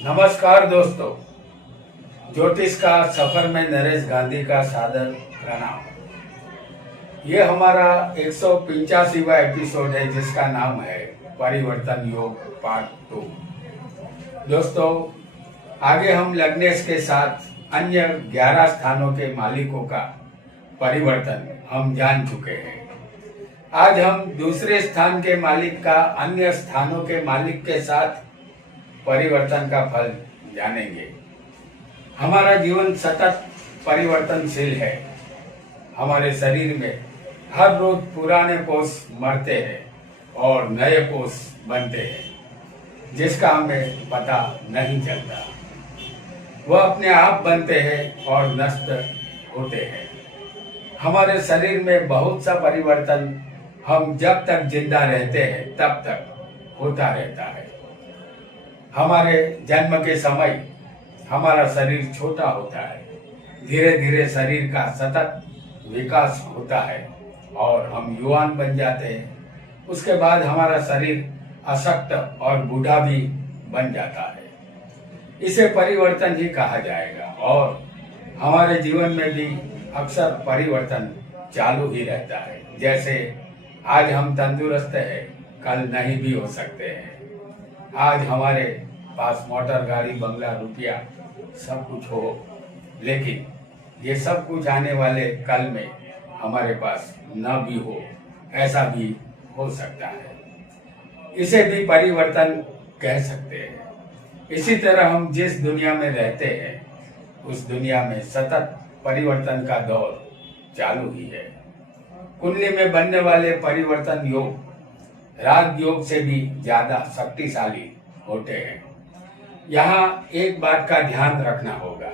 नमस्कार दोस्तों, ज्योतिष का सफर में नरेश गांधी का सादर प्रणाम। ये हमारा 185वां एपिसोड है जिसका नाम है परिवर्तन योग पार्ट 2। दोस्तों, आगे हम लग्नेश के साथ अन्य 11 स्थानों के मालिकों का परिवर्तन हम जान चुके हैं। आज हम दूसरे स्थान के मालिक का अन्य स्थानों के मालिक के साथ परिवर्तन का फल जानेंगे। हमारा जीवन सतत परिवर्तनशील है। हमारे शरीर में हर रोज पुराने कोष मरते हैं और नए कोष बनते हैं, जिसका हमें पता नहीं चलता। वह अपने आप बनते हैं और नष्ट होते हैं। हमारे शरीर में बहुत सा परिवर्तन हम जब तक जिंदा रहते हैं तब तक होता रहता है। हमारे जन्म के समय हमारा शरीर छोटा होता है। धीरे धीरे शरीर का सतत विकास होता है और हम युवान बन जाते हैं। उसके बाद हमारा शरीर अशक्त और बूढ़ा भी बन जाता है। इसे परिवर्तन ही कहा जाएगा और हमारे जीवन में भी अक्सर परिवर्तन चालू ही रहता है। जैसे आज हम तंदुरुस्त हैं, कल नहीं भी हो सकते हैं। आज हमारे पास मोटर, गाड़ी, बंगला, रुपया सब कुछ हो, लेकिन ये सब कुछ आने वाले कल में हमारे पास न भी हो, ऐसा भी हो सकता है। इसे भी परिवर्तन कह सकते हैं। इसी तरह हम जिस दुनिया में रहते हैं उस दुनिया में सतत परिवर्तन का दौर चालू ही है। कुंडली में बनने वाले परिवर्तन योग राजयोग से भी ज्यादा शक्तिशाली होते हैं। यहाँ एक बात का ध्यान रखना होगा,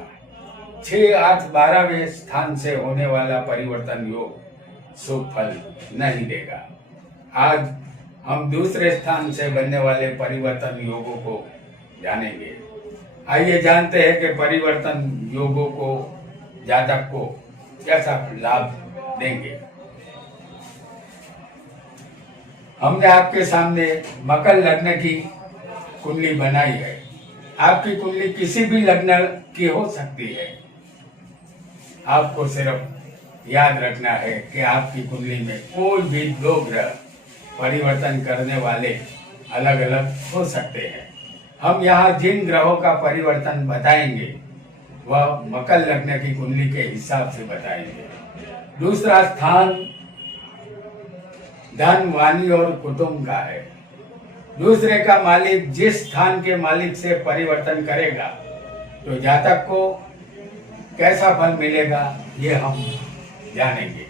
6, 8, 12वें स्थान से होने वाला परिवर्तन योग शुभ फल नहीं देगा। आज हम दूसरे स्थान से बनने वाले परिवर्तन योगों को जानेंगे। आइए जानते हैं कि परिवर्तन योगों को जातक को कैसा लाभ देंगे। हमने आपके सामने मकर लग्न की कुंडली बनाई है। आपकी कुंडली किसी भी लग्न की हो सकती है। आपको सिर्फ याद रखना है कि आपकी कुंडली में कोई भी 2 ग्रह परिवर्तन करने वाले अलग अलग हो सकते हैं। हम यहाँ जिन ग्रहों का परिवर्तन बताएंगे वह मकर लग्न की कुंडली के हिसाब से बताएंगे। दूसरा स्थान धन, वाणी और कुटुंब का है। दूसरे का मालिक जिस स्थान के मालिक से परिवर्तन करेगा तो जातक को कैसा फल मिलेगा ये हम जानेंगे।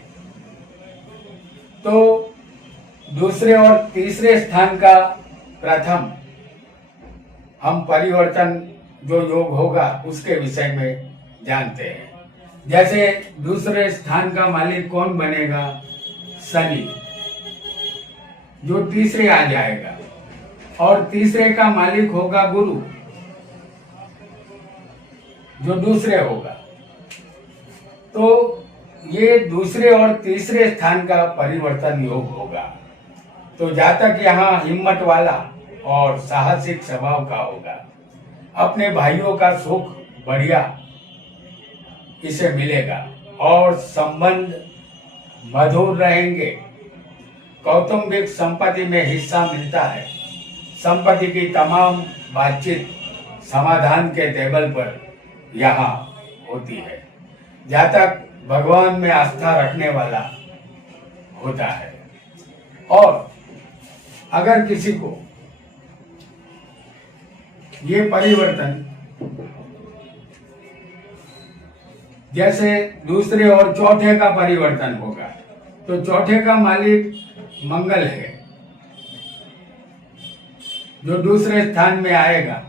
तो दूसरे और तीसरे स्थान का प्रथम हम परिवर्तन जो योग होगा उसके विषय में जानते हैं। जैसे दूसरे स्थान का मालिक कौन बनेगा? शनि, जो तीसरे आ जाएगा, और तीसरे का मालिक होगा गुरु, जो दूसरे होगा। तो ये दूसरे और तीसरे स्थान का परिवर्तन योग होगा। तो जातक यहाँ हिम्मत वाला और साहसिक स्वभाव का होगा। अपने भाइयों का सुख बढ़िया इसे मिलेगा और संबंध मधुर रहेंगे। कौटुंबिक संपत्ति में हिस्सा मिलता है। संपत्ति की तमाम बातचीत समाधान के टेबल पर यहाँ होती है। जातक भगवान में आस्था रखने वाला होता है। और अगर किसी को ये परिवर्तन जैसे दूसरे और चौथे का परिवर्तन होगा तो चौथे का मालिक मंगल है, जो दूसरे स्थान में आएगा,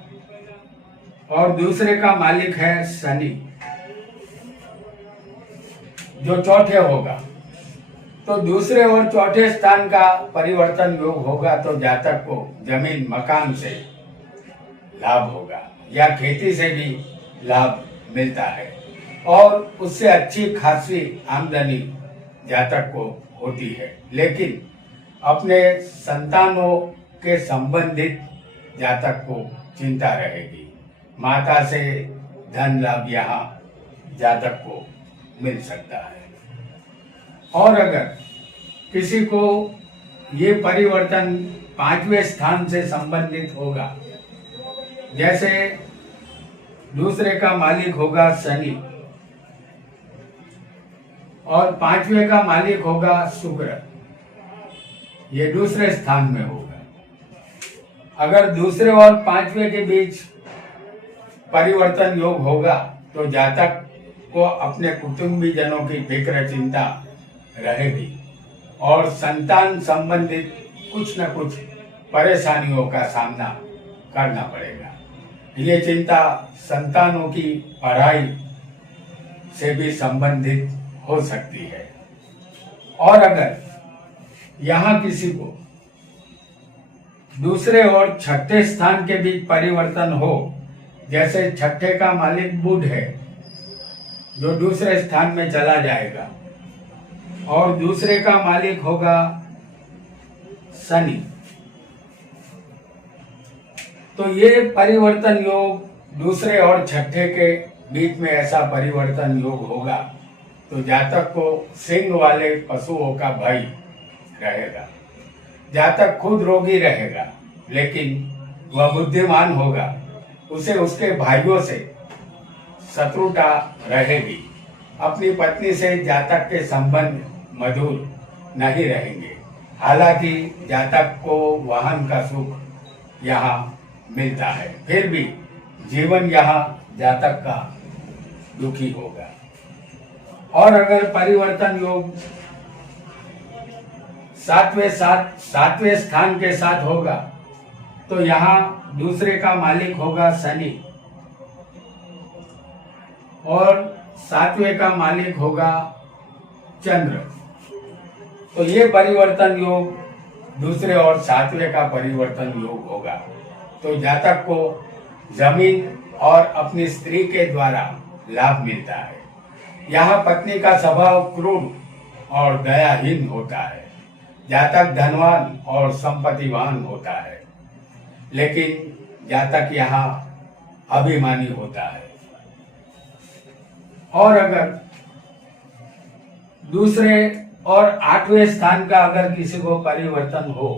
और दूसरे का मालिक है शनि, जो चौथे होगा। तो दूसरे और चौथे स्थान का परिवर्तन योग होगा तो जातक को जमीन मकान से लाभ होगा या खेती से भी लाभ मिलता है और उससे अच्छी खासी आमदनी जातक को होती है। लेकिन अपने संतानों के संबंधित जातक को चिंता रहेगी। माता से धन लाभ यहाँ जातक को मिल सकता है। और अगर किसी को ये परिवर्तन 5वें स्थान से संबंधित होगा, जैसे दूसरे का मालिक होगा शनि और 5वें का मालिक होगा शुक्र, ये दूसरे स्थान में होगा। अगर दूसरे और 5वें के बीच परिवर्तन योग होगा तो जातक को अपने कुटुंबी जनों की फिक्र चिंता रहेगी और संतान संबंधित कुछ न कुछ परेशानियों का सामना करना पड़ेगा। ये चिंता संतानों की पढ़ाई से भी संबंधित हो सकती है। और अगर यहाँ किसी को दूसरे और छठे स्थान के बीच परिवर्तन हो, जैसे छठे का मालिक बुध है जो दूसरे स्थान में चला जाएगा और दूसरे का मालिक होगा शनि, तो ये परिवर्तन योग दूसरे और छठे के बीच में ऐसा परिवर्तन योग होगा तो जातक को सिंह वाले पशुओं का भय रहेगा। जातक खुद रोगी रहेगा लेकिन वह बुद्धिमान होगा, उसे उसके भाइयों से शत्रुता रहेगी। अपनी पत्नी से जातक के संबंध मधुर नहीं रहेंगे। हालांकि जातक को वाहन का सुख यहाँ मिलता है, फिर भी जीवन यहाँ जातक का दुखी होगा। और अगर परिवर्तन योग सातवें स्थान के साथ होगा तो यहाँ दूसरे का मालिक होगा शनि और 7वें का मालिक होगा चंद्र। तो ये परिवर्तन योग दूसरे और 7वें का परिवर्तन योग होगा तो जातक को जमीन और अपनी स्त्री के द्वारा लाभ मिलता है। यहाँ पत्नी का स्वभाव क्रूर और दयाहीन होता है। जातक धनवान और संपत्तिवान होता है, लेकिन जातक यहाँ अभिमानी होता है। और अगर दूसरे और 8वें स्थान का अगर किसी को परिवर्तन हो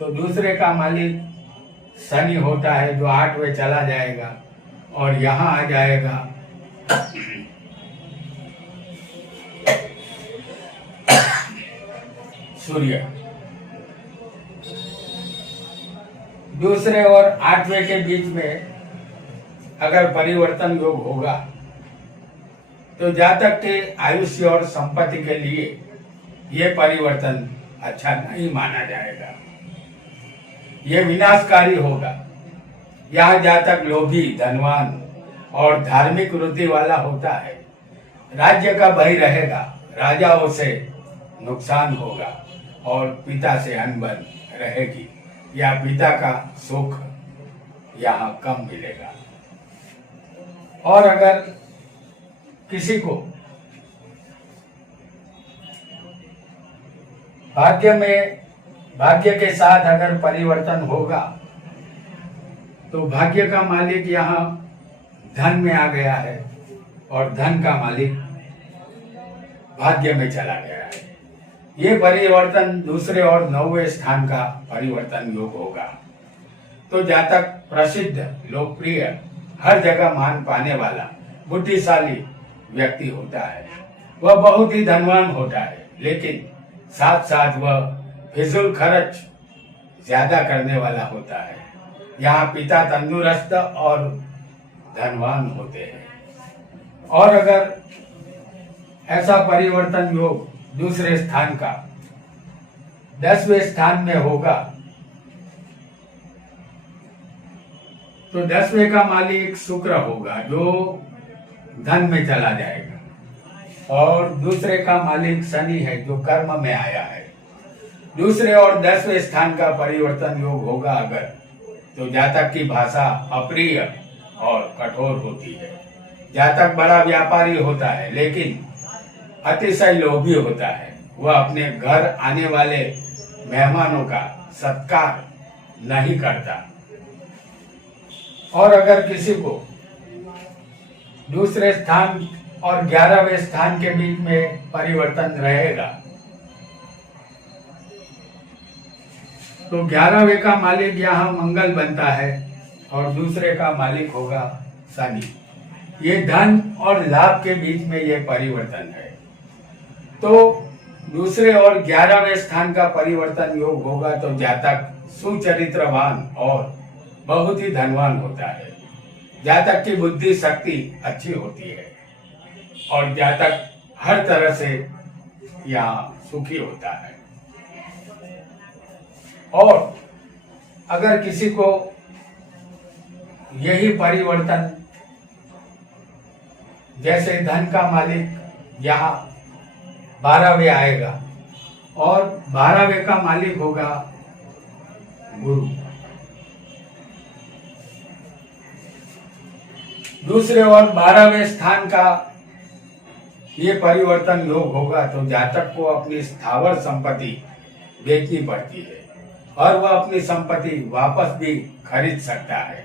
तो दूसरे का मालिक शनि होता है जो 8वें चला जाएगा और यहाँ आ जाएगा सूर्य। दूसरे और 8वें के बीच में अगर परिवर्तन योग होगा तो जातक के आयुष्य और संपत्ति के लिए यह परिवर्तन अच्छा नहीं माना जाएगा, यह विनाशकारी होगा। यह जातक लोभी, धनवान और धार्मिक वृत्ति वाला होता है। राज्य का भय रहेगा, राजाओं से नुकसान होगा और पिता से अनबन रहेगी या पिता का सुख यहाँ कम मिलेगा। और अगर किसी को भाग्य के साथ अगर परिवर्तन होगा तो भाग्य का मालिक यहाँ धन में आ गया है और धन का मालिक भाग्य में चला गया है। ये परिवर्तन दूसरे और 9वें स्थान का परिवर्तन योग होगा तो जातक प्रसिद्ध, लोकप्रिय, हर जगह मान पाने वाला, बुद्धिशाली व्यक्ति होता है। वह बहुत ही धनवान होता है, लेकिन साथ साथ वह फिजूल खर्च ज्यादा करने वाला होता है। यहाँ पिता तंदुरुस्त और धनवान होते हैं। और अगर ऐसा परिवर्तन योग दूसरे स्थान का 10वें स्थान में होगा तो 10वें का मालिक शुक्र होगा जो धन में चला जाएगा और दूसरे का मालिक शनि है जो कर्म में आया है। दूसरे और 10वें स्थान का परिवर्तन योग होगा अगर तो जातक की भाषा अप्रिय और कठोर होती है। जातक बड़ा व्यापारी होता है लेकिन अतिशय लोभी होता है। वह अपने घर आने वाले मेहमानों का सत्कार नहीं करता और अगर किसी को दूसरे स्थान और 11वें स्थान के बीच में परिवर्तन रहेगा तो 11वें का मालिक यहाँ मंगल बनता है और दूसरे का मालिक होगा शनि। ये धन और लाभ के बीच में ये परिवर्तन है। तो दूसरे और 11वें स्थान का परिवर्तन योग होगा तो जातक सुचरित्रवान और बहुत ही धनवान होता है। जातक की बुद्धि शक्ति अच्छी होती है और जातक हर तरह से यहाँ सुखी होता है। और अगर किसी को यही परिवर्तन, जैसे धन का मालिक यहाँ 12वें आएगा और 12वें का मालिक होगा गुरु, दूसरे और 12वें स्थान का ये परिवर्तन योग होगा तो जातक को अपनी स्थावर संपत्ति बेचनी पड़ती है और वह अपनी संपत्ति वापस भी खरीद सकता है।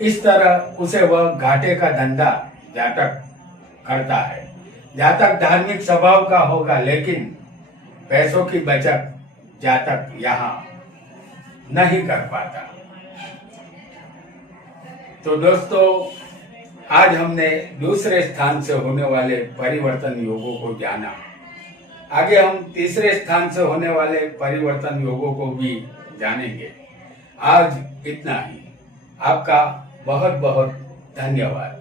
इस तरह उसे वह घाटे का धंधा जातक करता है। जातक धार्मिक स्वभाव का होगा लेकिन पैसों की बचत जातक यहाँ नहीं कर पाता। तो दोस्तों, आज हमने दूसरे स्थान से होने वाले परिवर्तन योगों को जाना। आगे हम तीसरे स्थान से होने वाले परिवर्तन योगों को भी जानेंगे। आज इतना ही। आपका बहुत बहुत धन्यवाद।